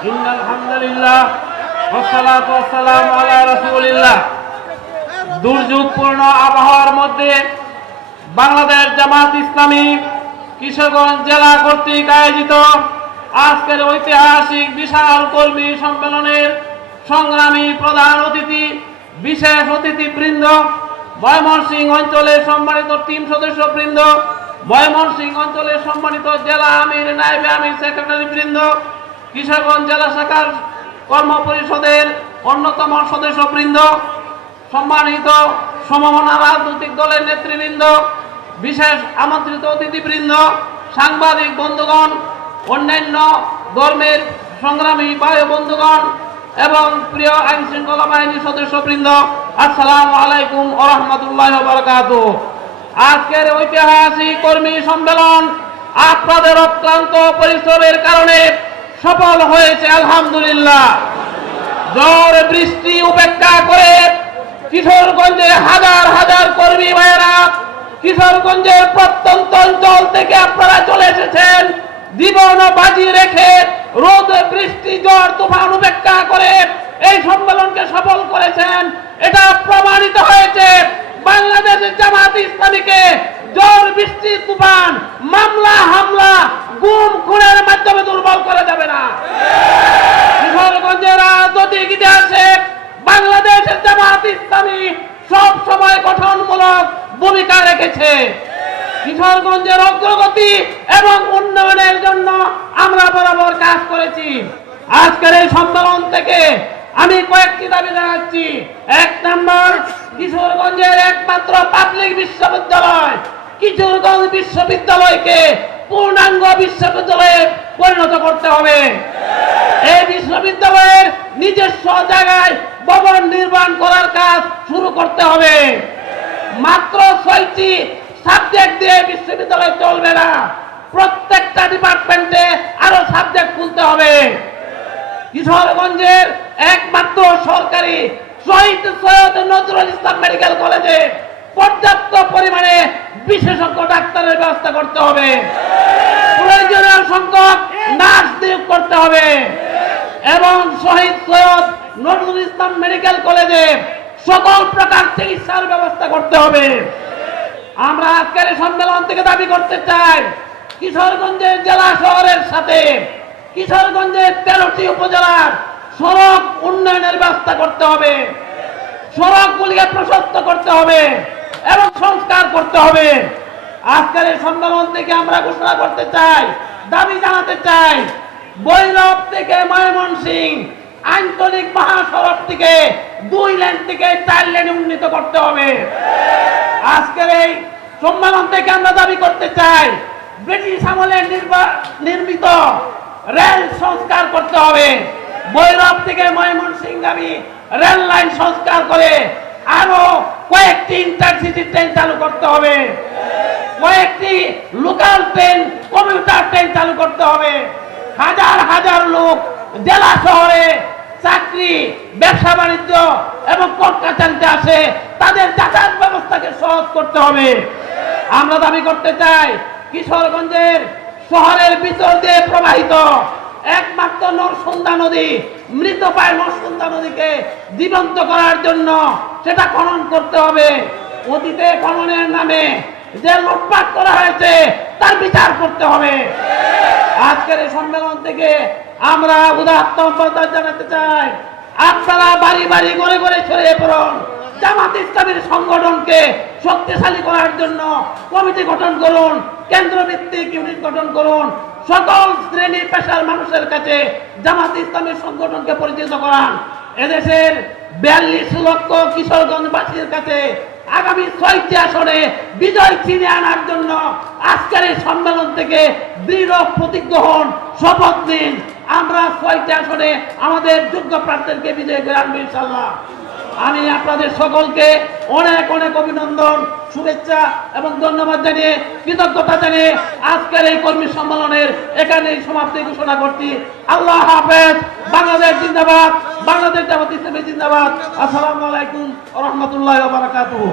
إن الحمد لله والصلاة والسلام على رسول الله দুর্যোগপূর্ণ আবহাওয়ার মধ্যে বাংলাদেশ জামাত ইসলামী কিশোরগঞ্জ জেলা কর্তৃক আয়োজিত আজকের ঐতিহাসিক বিশাল কর্মী সম্মেলনের সংগ্রামী প্রধান অতিথি বিশেষ অতিথিবৃন্দ ময়মনসিংহ অঞ্চলের সম্মানিত টিম সদস্য বৃন্দ ময়মনসিংহ অঞ্চলের সম্মানিত জেলা আমির নাইবে আমির সেক্রেটারি বৃন্দ কিশোরগঞ্জ জেলা শাখার কর্ম পরিষদের অন্যতম সদস্যবৃন্দ, সম্মানিত সমমনা রাজনৈতিক দলের নেতৃবৃন্দ, বিশেষ আমন্ত্রিত অতিথিবৃন্দ, সাংবাদিক বন্ধুগণ, অন্যান্য ধর্মের সংগ্রামী বায়ু বন্ধুগণ, এবং প্রিয় আইন শৃঙ্খলা বাহিনীর সদস্যবৃন্দ, আসসালামু আলাইকুম ও রহমতুল্লাহ বারকাত আজকের ঐতিহাসিক কর্মী সম্মেলন আপনাদের অক্লান্ত পরিশ্রমের কারণে সফল হয়েছে, আলহামদুলিল্লাহ। ঝড়, বৃষ্টি উপেক্ষা করে কিশোরগঞ্জে হাজার হাজার কর্মী ভাইয়েরা, কিশোরগঞ্জের প্রত্যন্ত অঞ্চল থেকে আপনারা চলে এসেছেন। জীবন বাজি রেখে রোদ, বৃষ্টি জ্বর তুফান উপেক্ষা করে এই সম্মেলনকে সফল করেছেন। এটা প্রমাণিত হয়েছে বাংলাদেশের জামাত ইসলামীকে ঝড়, বৃষ্টি, তুফান, মামলা, হামলা, গুম, খুনের মাধ্যমে দুর্বল করা যাবে না কিশোরগঞ্জের রাজনৈতিক ইতিহাসে বাংলাদেশের জামাত ইসলামী সব সময় গঠনমূলক রেখেছে কিশোরগঞ্জের অগ্রগতি এবং উন্নয়নের জন্য আমরা বরাবর কাজ করেছি। আজকের এই সম্মেলন থেকে আমি কয়েকটি দাবি জানাচ্ছি। এক নম্বর, কিশোরগঞ্জের একমাত্র পাবলিক বিশ্ববিদ্যালয়, কিশোরগঞ্জ বিশ্ববিদ্যালয়কে পূর্ণাঙ্গ বিশ্ববিদ্যালয়ে পরিণত করতে হবে। এই বিশ্ববিদ্যালয়ের নিজস্ব জায়গায় ভবন নির্মাণ করার কাজ শুরু করতে হবে। মাত্র ছয়টি সাবজেক্ট দিয়ে বিশ্ববিদ্যালয় চলবে না। প্রত্যেকটা ডিপার্টমেন্টে আরও সাবজেক্ট খুলতে হবে। কিশোরগঞ্জের একমাত্র সরকারি শহীদ সৈয়দ নজরুল ইসলাম মেডিকেল কলেজে পর্যাপ্ত পরিমাণে বিশেষজ্ঞ ডাক্তারের ব্যবস্থা করতে হবে। প্রয়োজনীয় সংখ্যক নার্স নিয়োগ করতে হবে। এবং শহীদ সৈয়দ নজরুল ইসলাম মেডিকেল কলেজে সকল প্রকার চিকিৎসার ব্যবস্থা করতে হবে। আমরা আজকের সম্মেলন থেকে দাবি করতে চাই, কিশোরগঞ্জের জেলা শহরের সাথে কিশোরগঞ্জের তেরোটি উপজেলার সড়ক উন্নয়নের ব্যবস্থা করতে হবে, সড়কগুলিকে প্রশস্ত করতে হবে এবং সংস্কার করতে হবে। আজকের এই সম্মেলন থেকে আমরা ঘোষণা করতে চাই, দাবি জানাতে চাই, বৈরব থেকে ময়মনসিং আঞ্চলিক মহাসড়ক থেকে দুই লেন থেকে চার লেনে উন্নীত করতে হবে। আজকের এই সম্মেলন থেকে আমরা দাবি করতে চাই, ব্রিটিশ আমলে নির্মিত রেল সংস্কার করতে হবে। বৈরব থেকে ময়মনসিংগামী রেল লাইন সংস্কার করে আরও কয়েকটি ইন্টারসিটি ট্রেন চালু করতে হবে। কয়েকটি লোকাল ট্রেন কমিউটার ট্রেন চালু করতে হবে। হাজার হাজার লোক জেলা শহরে চাকরি, ব্যবসা বাণিজ্য এবং কোর্ট কাছারিতে আসে তাদের যাতায়াত ব্যবস্থাকে সহজ করতে হবে। আমরা দাবি করতে চাই, কিশোরগঞ্জের শহরের ভিতর দিয়ে প্রবাহিত একমাত্র নরসুন্দা নদী, মৃত পায় নরসুন্দা নদীকে জীবন্ত করার জন্য সেটা খনন করতে হবে। অতীতে খননের নামে যে লুটপাট করা হয়েছে, তার বিচার করতে হবে। আজকের এই সম্মেলন থেকে আমরা উদাত্ত জানাতে চাই, আপনারা বাড়ি বাড়ি ঘরে ঘরে ছড়িয়ে পড়ুন। জামাত ইসলামের সংগঠনকে শক্তিশালী করার জন্য কমিটি গঠন করুন কেন্দ্র ভিত্তিক ইউনিট গঠন করুন। সকল শ্রেণি পেশার মানুষের কাছে জামাত ইসলামের সংগঠনকে পরিচিত করান। এদেশের বিয়াল্লিশ লক্ষ কিশোরগঞ্জবাসীর কাছে আগামী ছয়টি আসনে বিজয় ছিনে আনার জন্য আজকের এই সম্মেলন থেকে দৃঢ় প্রতিজ্ঞ হন শপথ নিন। আমরা ছয়টি আসনে আমাদের যোগ্য প্রার্থীদেরকে বিজয় করে আনব ইনশাল্লাহ আমি আপনাদের সকলকে অনেক অনেক অভিনন্দন, শুভেচ্ছা এবং ধন্যবাদ জানিয়ে কৃতজ্ঞতা জানিয়ে আজকের এই কর্মী সম্মেলনের এখানেই সমাপ্তি ঘোষণা করছি। আল্লাহ হাফেজ, বাংলাদেশ জিন্দাবাদ। বাংলাদেশ জামাত ইসলামী জিন্দাবাদ। আসসালামু আলাইকুম রহমতুল্লাহ বারাকাতুহু।